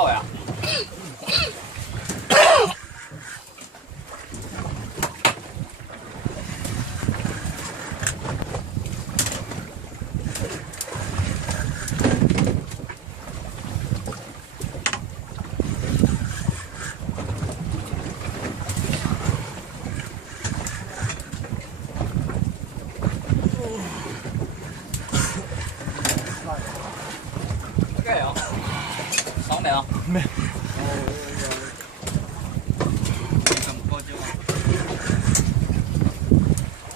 到尾啊。爽未啊？咩？咁高啫嘛？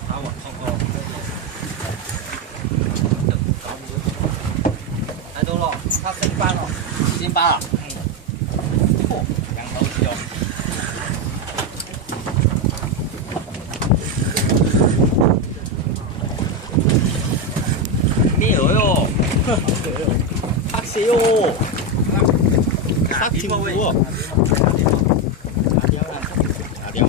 打穩嗰個，睇到咯，它升班咯，已經班啦。嚯，兩頭魚哦。咩嚟喎？黑死喎！ 杀青菇，打掉。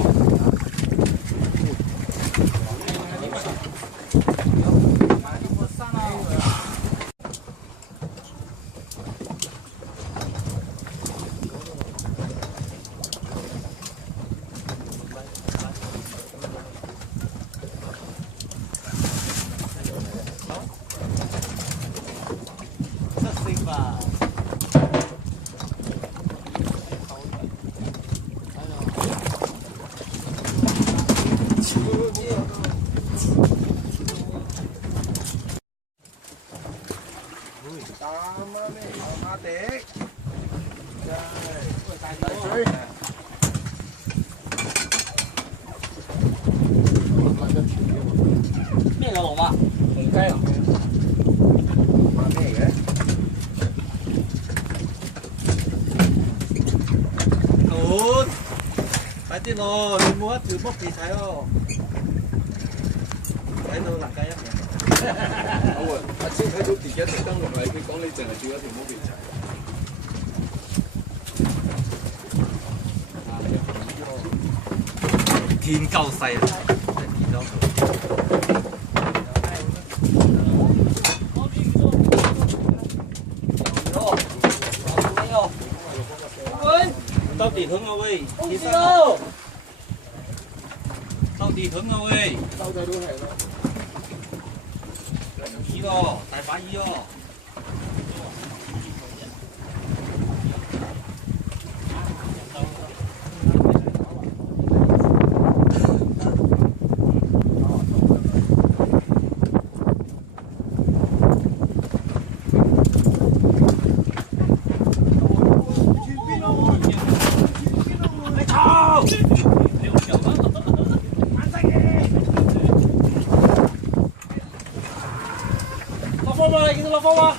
这行吧。 咩嘅龍啊？紅雞啊？話咩嘅？好，快啲咯！你冇一條剝皮睇咯，睇到辣雞一面。好啊！阿先睇到電一特登落嚟，佢講你淨係叫一條剝皮柴。 天夠細啦，真係見到佢。到地桶啊喂，起身咯！到地桶啊喂，到底都係咯。魚喎，大把魚喎。 落風嘛，你見到落風嘛？